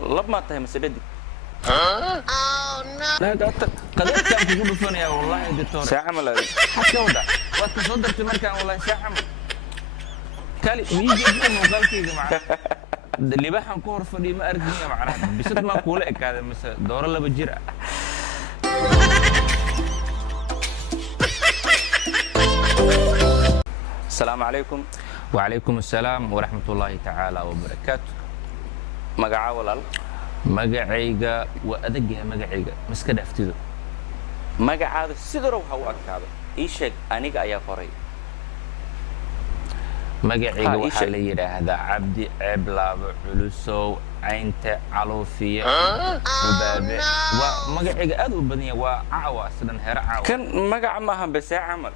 لما تهم سددي لا قدرت كان تقول فنيا والله دكتور ساعة ملا حتى وضع وتصدر تمركان والله ساعة كالي ويجي من قال كي جماعة اللي بحن كور فدي ما أرجع معنا بس ما أقول لك هذا مثلا دور الله بجرا السلام عليكم وعليكم السلام ورحمة الله تعالى وبركاته مقعة ولا مقعيقة وأدقها مقعيقة مسكد أفتيدو مقعة هذا سدروا هو أكتابه إيشك أنيق أيا فري مقعيقة وحالي هذا عبدي عبلاب علوسو عينت علوفية وبابي ومقعيقة أدو بنية وعاوة سدن هرع عاوة كان مقعة ما هم بس عمل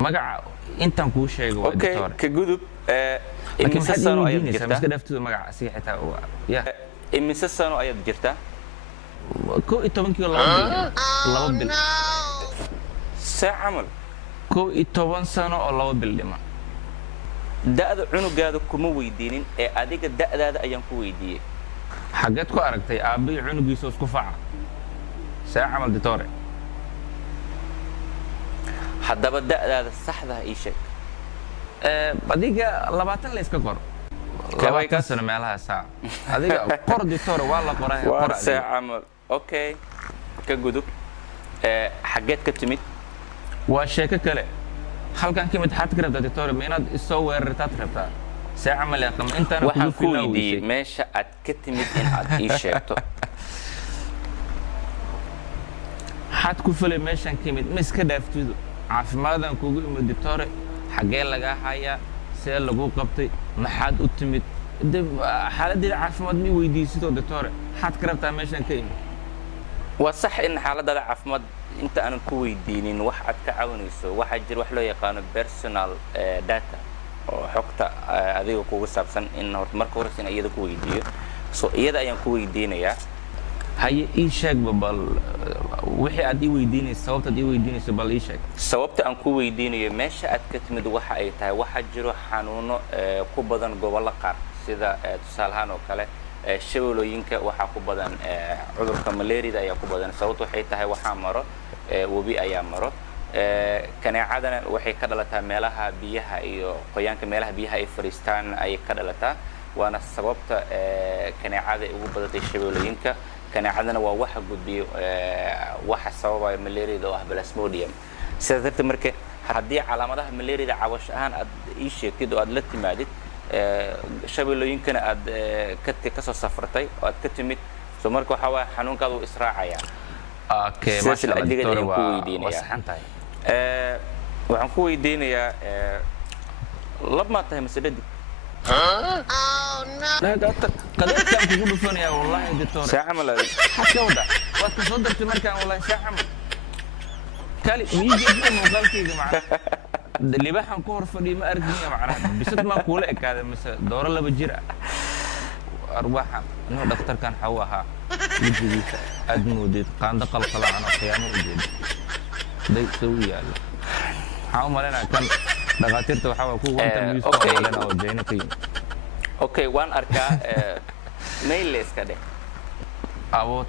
مقعة انت نكو شيء اوكي كجذب لكن إمسا سنو أياد بس جرتا كده افتو مقعة سيحتها يا إمسا سنو أياد جرتا كو إتوبن كيو لابا بل ساعة عمل كو إتوبن سنو أو لابا بل لما دأذا عنو قادو كمو ويدينين أديك دأذا أيام كو ويديه حاجات كو أركتي أبي عنو جيسوس كفاعة ساعة عمل ديتوري haddaba da'daada saxda ii sheeg adiga 20 la iska qor ka sano meelaha saa adiga qor dictor waa la qoray qor saaca amal okay ka gudub xageed ka timid waa sheeko kale halkan kimid xad ka rabtaa dictor ma inaad isoo weerartaad rabtaa saaca mal yaqam intana waxaan ku weydiiyey meesha aad ka timid in aad ii sheegto xad ku falay meeshan kimid ma iska dhaaftido caafimaadaan kugu imid dictor xagee laga hayaa see lagu qabtay maxaad u timid xaaladii caafimaad mi weydiisidoo dictor xad ka rabtaa meeshan ka imid waa sax in xaaladada caafimaad inta aanan ku weydiinin wax aad ka caawinayso waxaa jira wax loo yaqaano personal data oo xogta adiga kugu saabsan in horta marka hore in iyada ku weydiiyo soo iyada ayaan ku weydiinayaa هاي إيشك ببال وحي أدي ويديني سببت أدي ويديني سبال إيشك سببت أن كو ويديني ماشي أتكتمد waxa ay tahay waxa jiro xanuuno ku badan gobolka qaar sida tusaalhaan oo kale shabeelooyinka waxa ku badan cudurka malaarida ayaa ku badan sababtu waxay tahay waxa maro wabi ayaa maro kaneecadana waxay ka dhalataa meelaha biyaha iyo qoyaanka meelaha biyaha ay fariistaan ay ka dhalataa waana sababta kaneecada ugu badatay shabeelooyinka kaneecadana waa waxa gudbiyo waxa sababaya malaarida oo ah plasmodium sida darteed markay haddii calaamadaha malaarida cawash ahaan aad ii sheegtid oo aad la timaadid shabeelooyinkana aad ka soo safartay oo aad ka timid soo marka waxa waa xanuunkaadu uu israacaya okay ma sha Allah doctor waa saxan tahay waxaan ku weydiinayaa labma tahay masadadi لا قدرت كان تقول فنيا والله دكتور ساعة ملا حتى وضع وتصدر تمركان والله ساعة كالي ويجي من قال كي جماعة اللي بحن كور فدي ما أرجع معنا بس ما أقول لك هذا مثلا دور الله بجرا أرواحها إنه دكتور كان حواها يجي أدمو دي قان دقل قلع أنا قيامه وجود ده يسوي يلا حاول لنا كان دكاترة وحاول كو وانت ميوسك لنا وجينا فيه اوكي وان اركا ميل ليس كده ابو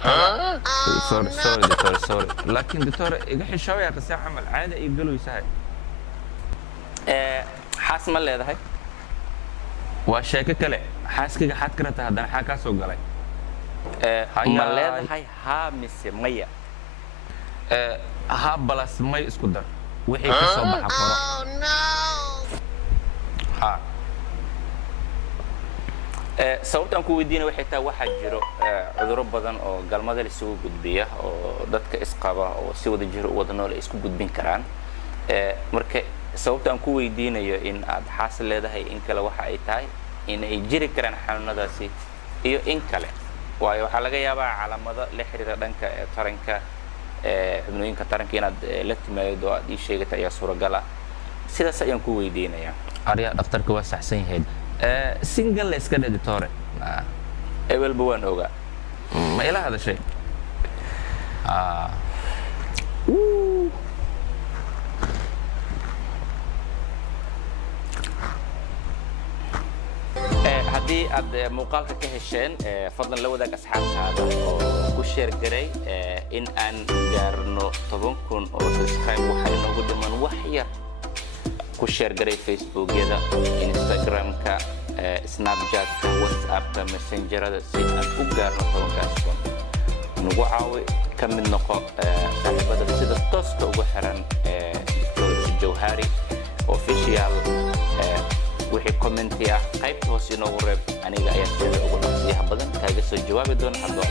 سوري دكتور سوري لكن دكتور ايغا حشاوي يا قسا عمل عاده يقولوا يسهل حاس ما leedahay waa sheeko kale xaaskiga xad karata hadan xaa ka soo galay ma leedahay ha mise maya ha balas may isku dar wixii ka soo baxa qoro ha sababtan ku weydiina waxay tahay waxa jiro cudurro badan oo galmada la isugu gudbiya oo dadka isqaba oo si wada jiro wada nool isku gudbin karaan marka sababtan ku weydiinayo in aad xaas leedahay in kale waxa ay tahay in ay jiri karaan xanuunadaasi iyo in kale waayo waxa laga yaabaa calaamado la xiriira dhanka taranka xubnooyinka taranka inaad la timaado aad ii sheegtay ayaa suuragal ah sidaas ayaan ku weydiinayaa ariya dhaqtarka waa saxsan yahay single iska editore evel buwan oga ma ila hada shay haddii aad muuqaalka ka hesheen fadlan la wadaag asxaabtaada oo ku sheer garay in aan gaarno 10,000 oo subscribe waxay noogu dhiman wax yar ku sheer garay facebookyada instagramka snapchatka whatsappka messengerada si aan u gaarno 10,000 nagu caawi ka mid noqo saaxiibada sida tooska ugu xiran Jawhari official wixii commenti ah qaybta hoos inoogu reeb aniga ayaa sida ugu naqsiyaha badan kaaga soo jawaabi doona hadda